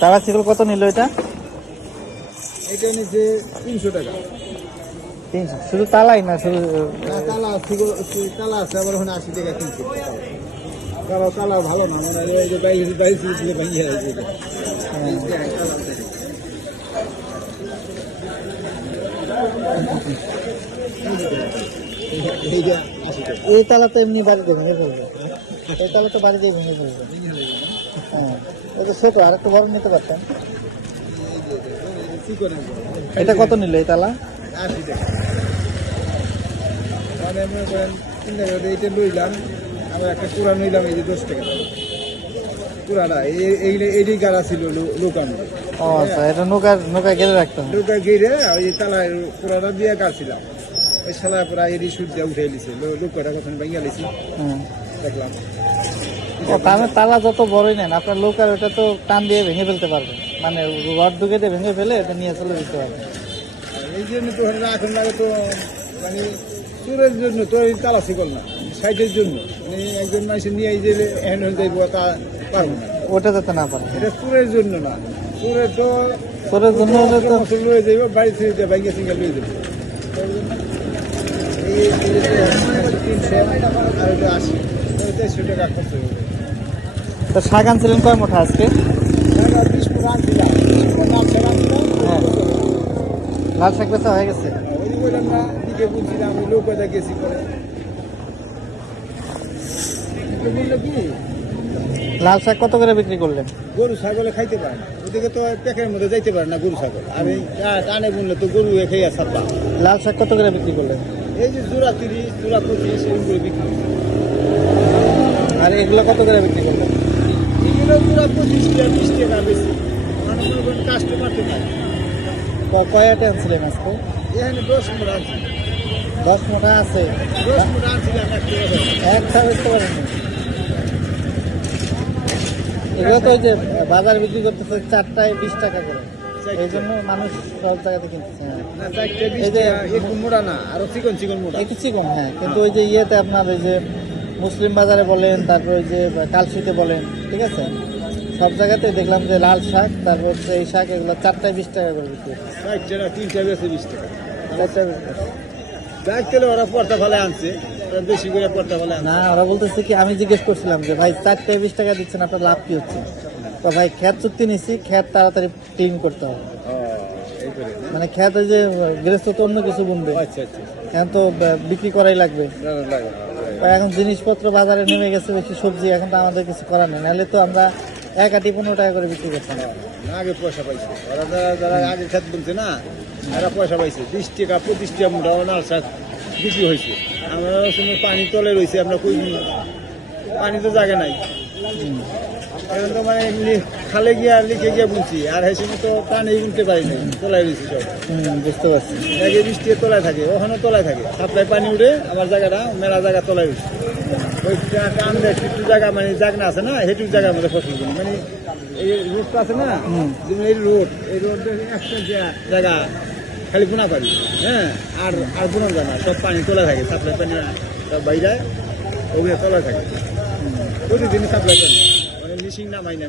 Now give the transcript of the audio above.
তালা শিকল কত নিল এটা? এটা নিচে 300 টাকা। 300 শুধু তালাই না? শুধু তালা তালা আছে, আবার ওখানে 80 টাকা কিনছে। তালা ভালো না, মানে এই যে বাইরে ছিল ভেঙে গেছে। এই তালা তো এমনি বাড়িতে ভেঙে ফেলবে, এই তালা তো বাড়িতেই ভেঙে ফেলবে। হ্যাঁ, এটা ছোট, আর একটু বড় নিতে পারতেন। এটা কত নিল এই তালা? 80 টাকা। মানে মনে করেন এইটা লইলাম, আবার একটা পুরা নিলাম, এই যে 10 টাকা পুরাটা। এই গাড়া ছিল লোকানো। ও আচ্ছা, এটা নৌকায় গেড়ে রাখতাম। নৌকা গিরে ওই তালায় পুরাটা দিয়ে গাড়ছিলাম, ওই শালা পুরা এরই সুদ দিয়ে উঠে লিছে, লোকটা কখন ভেঙে লিছি দেখলাম। তালা যত বড়ই নেন আপনার লোকার, ওটা তো টান দিয়ে ভেঙে ফেলতে পারবে, মানে রড ঢুকে দিয়ে ভেঙে ফেলে এটা নিয়ে চলে দিতে পারবে। এই জন্য তো এখন লাগে তো, মানে চোরের জন্য তো এই তালা শিকল না, সাইডের জন্য। মানে একজন মানুষ নিয়ে এই যে হ্যান্ড হয়ে যাইব, তা পারবো না। ওটা যাতে না পারে, এটা চোরের জন্য না। চোরের তো চোরের জন্য লয়ে যাইব, বাড়ি থেকে বাইকে সিঙ্গেল লয়ে যাবে। এই 300 আর 80, 400 টাকা খরচ হবে। তো শাক আনছিলেন কয় মুঠা আজকে? 20 ফুট আনছিলাম, লাল শাক আনছিলাম। হ্যাঁ, লাল শাক বেচা হয়ে গেছে। ওই যে বললাম না, দিকে বলছিলাম ওই লোক গেছি পরে বললো কি লাল শাক কত করে বিক্রি করলেন? গরু ছাগলে খাইতে পারে না, ওদিকে তো প্যাকের মধ্যে যাইতে পারে না গরু ছাগল। আর এই টানে বললে তো গরু খেয়ে সাতটা। লাল শাক কত করে বিক্রি করলেন? এই যে জোড়া 30, জোড়া 25 এরকম করে বিক্রি। আর এগুলো কত করে বিক্রি করলেন? এগুলো জোড়া 25 টাকা, 20 টাকা বেশি। মানে মনে করেন কাস্টমার তো নাই। কয়টা আনছিলেন আজকে? এখানে 10 মুঠ আনছি। 10 মুঠা আছে? 10 মুঠ আনছিলাম একটা বেচতে পারেনি। এগুলো তো ওই যে বাজার বিক্রি করতেছে 4টায় 20 টাকা করে, এই জন্য মানুষ সব জায়গাতে কিনতেছে। এই যে একটু মোড়া না, আরো চিকন চিকন মোড়া, একটু চিকন। হ্যাঁ, কিন্তু ওই যে ইয়েতে আপনার ওই যে মুসলিম বাজারে বলেন, তারপর ওই যে কালশিতে বলেন, ঠিক আছে, সব জায়গাতে দেখলাম যে লাল শাক, তারপর হচ্ছে এই শাক, এগুলো 4টায় 20 টাকা করে বিক্রি করছে। 60 টাকা, 3টা বেশি 20 টাকা। 4টায় 20 টাকা। দেখতে ওরা পর্দা ফলে আনছে, ওরা বেশি করে পর্দা ফলে আনছে। না, ওরা বলতেছে কি, আমি জিজ্ঞেস করছিলাম যে ভাই 4টায় 20 টাকা দিচ্ছেন, আপনার লাভ কি হচ্ছে? তো ভাই খ্যাত চুক্তি নিচ্ছি, খ্যাত তাড়াতাড়ি ক্লিন করতে হবে। মানে খ্যাত যে গৃহস্থ তো অন্য কিছু বুনবে, আচ্ছা আচ্ছা, এখন তো বিক্রি করাই লাগবে। এখন জিনিসপত্র বাজারে নেমে গেছে, বেশি সবজি, এখন তো আমাদের কিছু করার নেই, নাহলে তো আমরা 1 আটি 15 টাকা করে বিক্রি করতাম। আগে পয়সা পাইছে ওরা, যারা আগে খ্যাত বুনছে না, এরা পয়সা পাইছে। 20 টাকা 25 টাকা মোটা নাল শাক বিক্রি হয়েছে। আমরা সময় পানি তলে রয়েছে, আমরা কই পানি তো জায়গা নাই, এখন তো মানে এমনি খালে গিয়া লিখে গিয়া বুনছি। আর এই সময় তো পানি বুনতে পারি নাই, তলায় রয়েছে সব। বুঝতে পারছি। আগে বৃষ্টি তলায় থাকে, ওখানেও তলায় থাকে, সাপ্লাই পানি উঠে আমার জায়গাটা মেলা জায়গা তলায় রয়েছে। ওই টান দেয় কিছু জায়গা, মানে জায়গা আছে না, সেটুক জায়গার মধ্যে ফসল করি। মানে এই রোডটা আছে না, যেমন এই রোডের একটা জায়গা খালি বোনা পারি। হ্যাঁ, আর বোনা যায় না, সব পানি তোলা থাকে, সাপ্লাই পানি সব বাইরে ওগুলো তলায় থাকে। প্রতিদিনই সাপ্লাই পানি, মানে মিশিং নামাই না।